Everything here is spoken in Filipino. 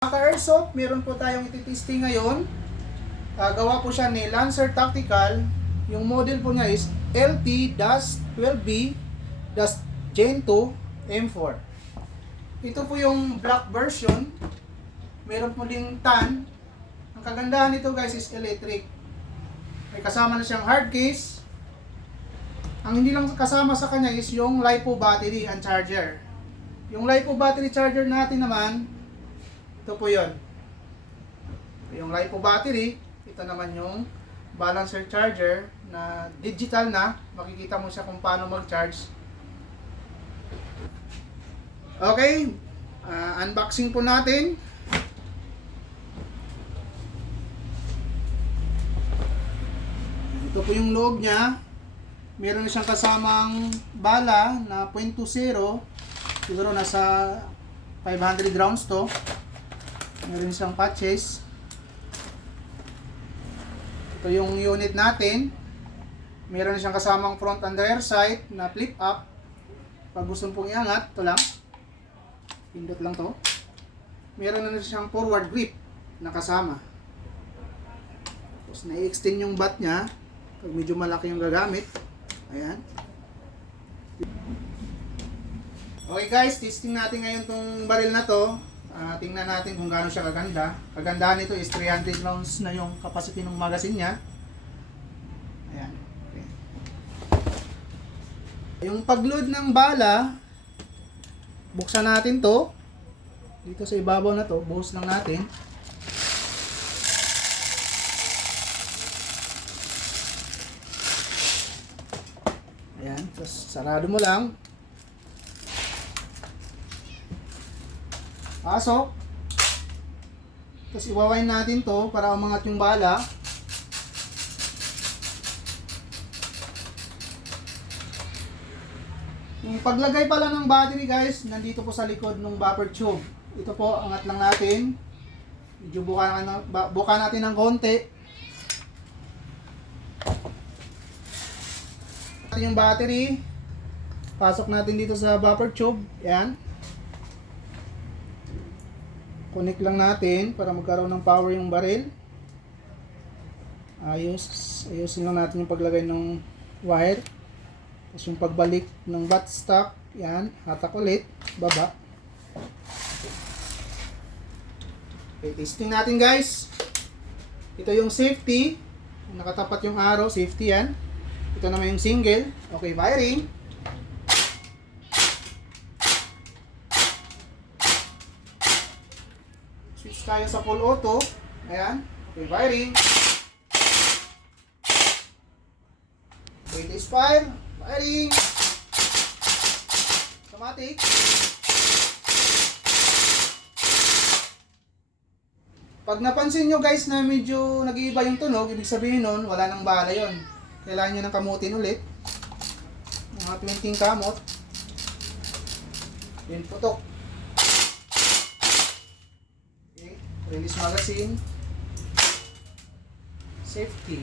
Mga ka-airsoft, meron po tayong ititesting ngayon. Gawa po siya ni Lancer Tactical. Yung model po niya is LT-12B-Gen 2 M4. Ito po yung black version. Meron po ding tan. Ang kagandahan nito guys is electric. May kasama na siyang hard case. Ang hindi lang kasama sa kanya is yung LiPo battery and charger. Yung LiPo battery charger natin naman, ito po yun. Yung LiPo battery, ito naman yung balancer charger na digital na. Makikita mo siya kung paano mag-charge. Okay, unboxing po natin. Ito po yung loob niya. Meron na siyang kasamang bala na .20. Siguro nasa 500 rounds to. Meron siyang patches. Ito yung unit natin. Meron siyang kasamang front and rear sight na flip up. Pag gusto pong iangat, ito lang. Pindot lang to. Meron na siyang forward grip na kasama. Tapos na-extend yung butt niya. Pag medyo malaki yung gagamit. Ayan. Okay guys, testing natin ngayon tong baril na to. Tingnan natin kung gaano siya kaganda. Kagandahan nito is 300 rounds na yung capacity ng magazine niya. Ayan. Okay. Yung pag-load ng bala, buksan natin to. Dito sa ibabaw na to, buhos lang natin. Ayan, tapos sarado mo lang. Pasok. Tapos iwawain natin to para umangat yung bala. Yung paglagay pala ng battery guys, nandito po sa likod ng buffer tube. Ito po, angat lang natin. Medyo buka natin ng konti. Yung battery. Pasok natin dito sa buffer tube. Yan. Connect lang natin para magkaroon ng power yung baril. Ayusin lang natin yung paglagay ng wire. Tapos yung pagbalik ng buttstock, yan, hatak ulit, baba. Okay, testing natin guys. Ito yung safety. Nakatapat yung arrow, safety yan. Ito naman yung single. Okay, firing. Switch tayo sa full auto. Ayan. Okay, firing. Wait is fire. Firing. Automatic. Pag napansin nyo guys na medyo nag-iiba yung tunog, ibig sabihin nun, wala nang bala yon. Kailangan nyo ng kamutin ulit. Mga 20 kamot. Yun, putok. Release magazine. Safety.